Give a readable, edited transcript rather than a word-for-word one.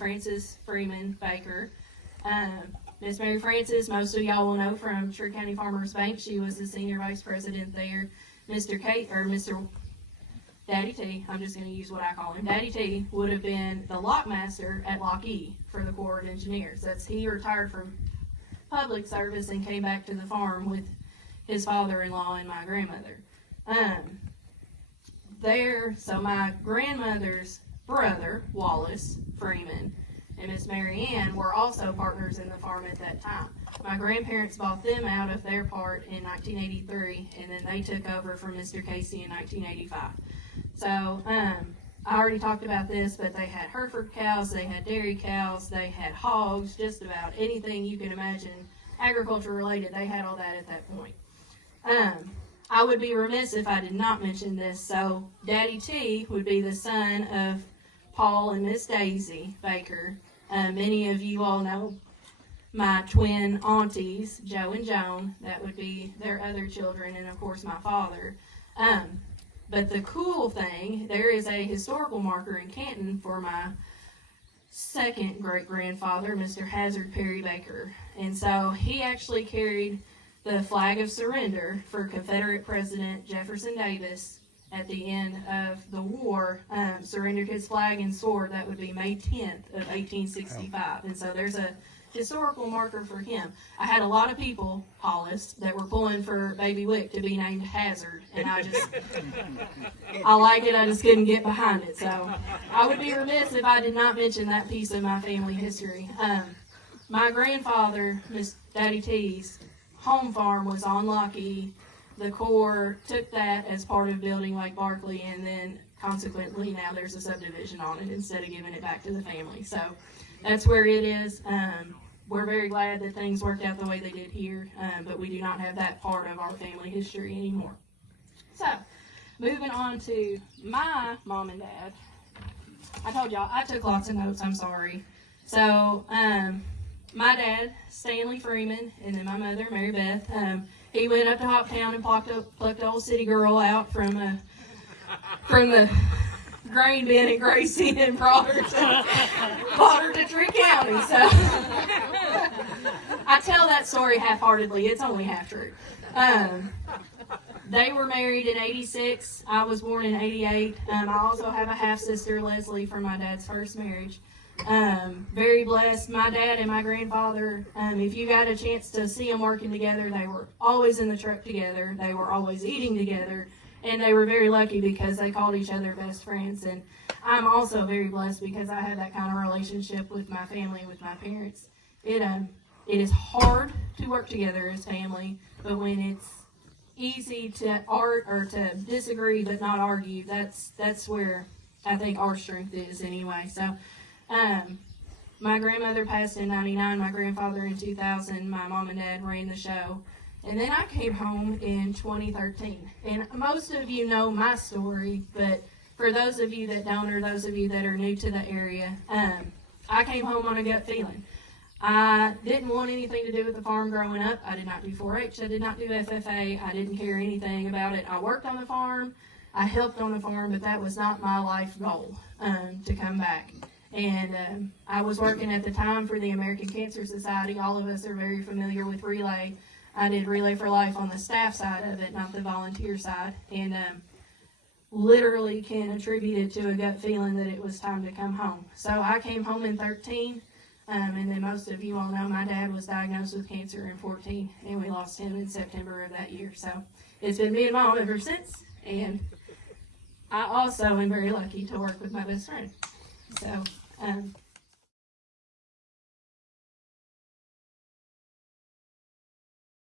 Frances Freeman Baker. Miss Mary Frances, most of y'all will know from Trigg County Farmers Bank. She was the senior vice president there. Mr. Daddy T, I'm just going to use what I call him. Daddy T would have been the lockmaster at Lock E for the Corps of Engineers. He retired from public service and came back to the farm with his father-in-law and my grandmother. So my grandmother's brother, Wallace Freeman, and Miss Mary Ann were also partners in the farm at that time. My grandparents bought them out of their part in 1983, and then they took over from Mr. Casey in 1985. So, I already talked about this, but they had Hereford cows, they had dairy cows, they had hogs, just about anything you can imagine agriculture related, they had all that at that point. I would be remiss if I did not mention this. So, Daddy T would be the son of Paul and Miss Daisy Baker. Many of you all know my twin aunties, Joe and Joan. That would be their other children, and of course my father. But the cool thing, there is a historical marker in Canton for my second great-grandfather, Mr. Hazard Perry Baker. And so he actually carried the flag of surrender for Confederate President Jefferson Davis at the end of the war, surrendered his flag and sword. That would be May 10th of 1865. And so there's a historical marker for him. I had a lot of people, Hollis, that were pulling for Baby Wick to be named Hazard, and I like it, I just couldn't get behind it. So I would be remiss if I did not mention that piece of my family history. My grandfather, Miss Daddy T's home farm was on Lock E. The Corps took that as part of building Lake Barkley, and then consequently now there's a subdivision on it instead of giving it back to the family. So that's where it is. We're very glad that things worked out the way they did here, but we do not have that part of our family history anymore. So, moving on to my mom and dad. I told y'all, I took lots of notes, I'm sorry. So, my dad, Stanley Freeman, and then my mother, Mary Beth, he went up to Hoptown and plucked old city girl out from the grain bin at Gracie and brought her to Trigg County. So I tell that story half-heartedly. It's only half true. They were married in 86. I was born in 88. I also have a half-sister, Leslie, from my dad's first marriage. Very blessed. My dad and my grandfather, if you got a chance to see them working together, they were always in the truck together. They were always eating together. And they were very lucky because they called each other best friends. And I'm also very blessed because I have that kind of relationship with my family, with my parents. It is hard to work together as family, but when it's easy to disagree but not argue, that's where I think our strength is anyway. So, my grandmother passed in 99, my grandfather in 2000, my mom and dad ran the show. And then I came home in 2013. And most of you know my story, but for those of you that don't, or those of you that are new to the area, I came home on a gut feeling. I didn't want anything to do with the farm growing up. I did not do 4-H. I did not do FFA. I didn't care anything about it. I worked on the farm. I helped on the farm, but that was not my life goal, to come back. And I was working at the time for the American Cancer Society. All of us are very familiar with Relay. I did Relay for Life on the staff side of it, not the volunteer side, and literally can attribute it to a gut feeling that it was time to come home. So I came home in 13, and then most of you all know my dad was diagnosed with cancer in 14, and we lost him in September of that year. So it's been me and Mom ever since, and I also am very lucky to work with my best friend. So